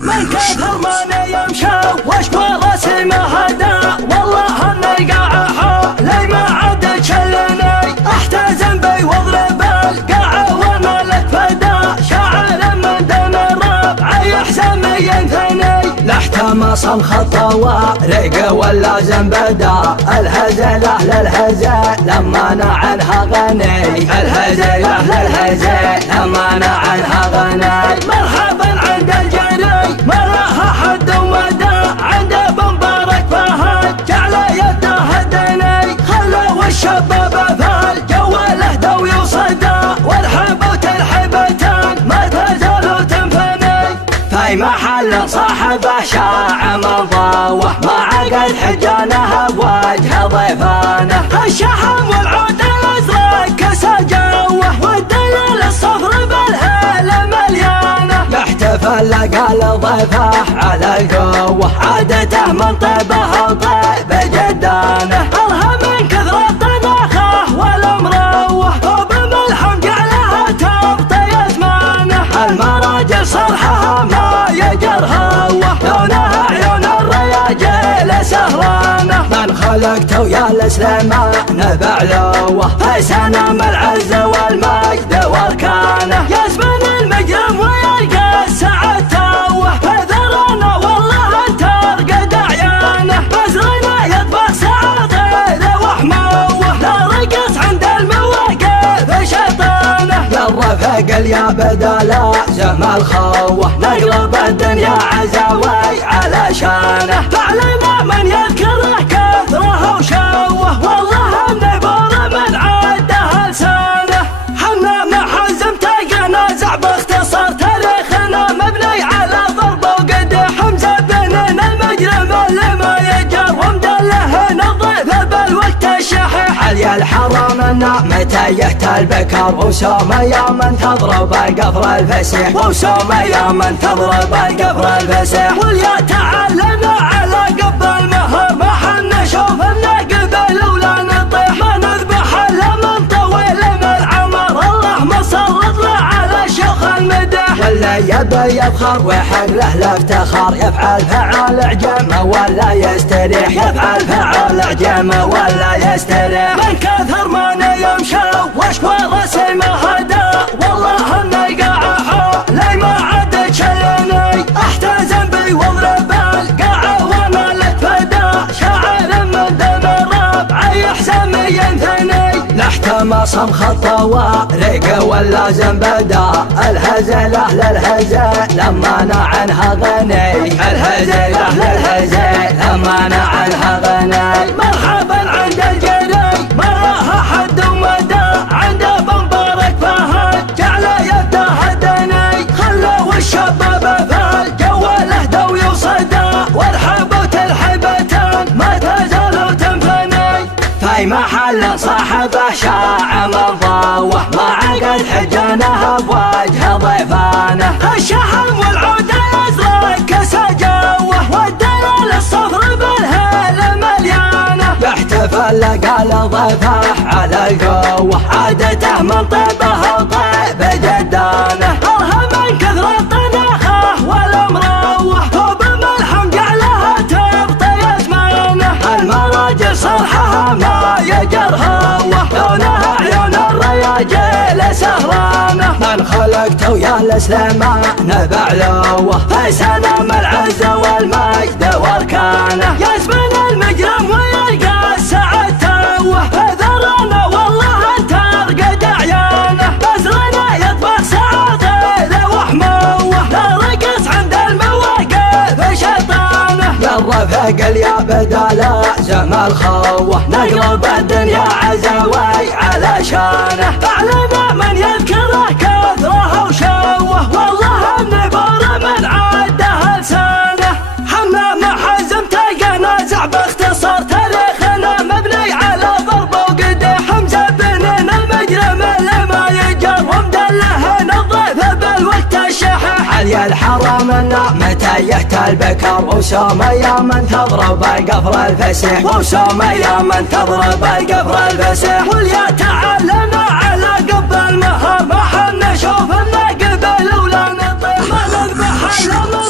من كثر ما يمشى واشكو راسي ما هدا، والله اني قاع حولي ما عاد تشلني، احتزم بي واضرب القاع وانا لك فدا، شاعر من دون الربع يحسن ينثني، لاحتمص خطوة ريق ولا زنبدا، الهزل اهل الهزل لما انا عنها غني، الهزل اهل الهزل لما انا عنها غني، مرحبا عند الجري ما لها حد ومدى، عند ابو مبارك فهد جعل يده هدني، خلوا الشباب فالجو له وصدى، والحب ترحبتان ما تزالوا تنفني، في محل صاحبه شاع من ضوه، ما عقد حجانه بوجه ضيفانه، الشحم والعود الازرق كسى جوه، والدليل الصفر بالهاله مليانه، يحتفل قال ضيفه على القوه، عادته من طيبه وطيب جدانه، الله من كثرة طبخه والمروه، وبملحم جعلها تبطي ازمانه، المراجل صرحها ما يجر هوه، لونها عيون الرياجيل سهرانه، من خلقته ويا السليمان بعلوه، في سنام العز والمجد واركانه، يزمن المجرم ويلقى السعد توه، فذرنا والله انت ارقد عيانه، بزرنا يطبخ سعاده وحموه، لا رقص عند المواقف شيطانه، للرفق يا بدلا زم الخوه، نقلب الدنيا عزاوي على شانه، فعلنا من يذكره كثره وشوه، والله النبور من عاده لسانه، حنا محزم تلقى نزع باختصار تاريخنا، مبني على ضرب وقدح مزبنين المجرم اللي ما يجر، ومدله نضيف بالوقت الشحيح، علي الحرام متى يهتل بكر، وسوم يوم تضرب القفر الفسيح، وسوم يوم تضرب القفر الفسيح، واليا تعلمنا على قب المهر، ما حنا نشوف النقبل ولا نطيح، ما نذبح الا من طويل من عمر، الله مسلط له على الشيخ المدح، ولا يبي يفخر ويحق له الافتخار، يفعل فعال عجمه ولا يستريح، يفعل فعال عجمه ولا يستريح، من كثر ما يمشى واشكو راسي ما هدا، والله اني قاع حولي ما عاد تشلني، احتزم بي واضرب القاع وانا لك فدا، شاعر من دون الربع يحسن ينثني، لاحتمص خطوة ريق ولا زنبدا، الهزل اهل الهزل لما انا عنها غني، الهزل اهل الهزل لما انا عنها غني، مرحبا عند الجري ما لها حد ومدى، عند ابو مبارك فهد جعل يده هدني، خلوا الشباب فالجو له وصدى، والحب ترحبتان ما تزالوا تنفني، في محل صاحبه شاع من ضوه، ما عقد حجانه بوجه ضيفانه، الشحم والعود الازرق كسى جوه، والدليل الصفر بالهاله مليانه، يحتفل قال ضيفه على القوه، عادته من طيبه وطيب جدانه، الله من كثرة طبخه والمروه، وبملحم جعلها تبطي ازمانه، المراجل صرحها ما يجر هوه، لونها عيون الرياجيل سهرانه، من خلقته ويا السليمان بعلوه، في سنام العز والمجد واركانه، يزمن المجرم ويلقى السعد توه، فذرنا والله انت ارقد عيانه، بزرنا يطبخ سعاده وحموه، لا رقص عند المواقف شيطانه، للرفق يا بدلا زم الخوه، نقلب الدنيا عزاوي على شانه، فعلنا من يذكره كثره وشوه، والله النبور من عاده لسانه، حنا محزم تلقى نزع باختصار تاريخنا، مبني على ضرب وقدح مزبنين المجرم اللي ما يجر، ومدله نضيف بالوقت الشحيح، علي الحرام متى يهتل بكر، وسوم يوم تضرب القفر الفسيح، وسوم يوم تضرب القفر الفسيح، واليا تعلمنا على قب المهر، ما حنا نشوف النقبل ولا نطيح، ما نذبح الا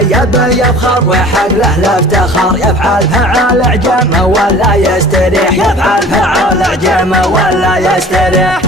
يبي يفخر وحقله الافتخار، يفعل فعال اعجام ولا يستريح، يفعل فعال اعجام ولا يستريح.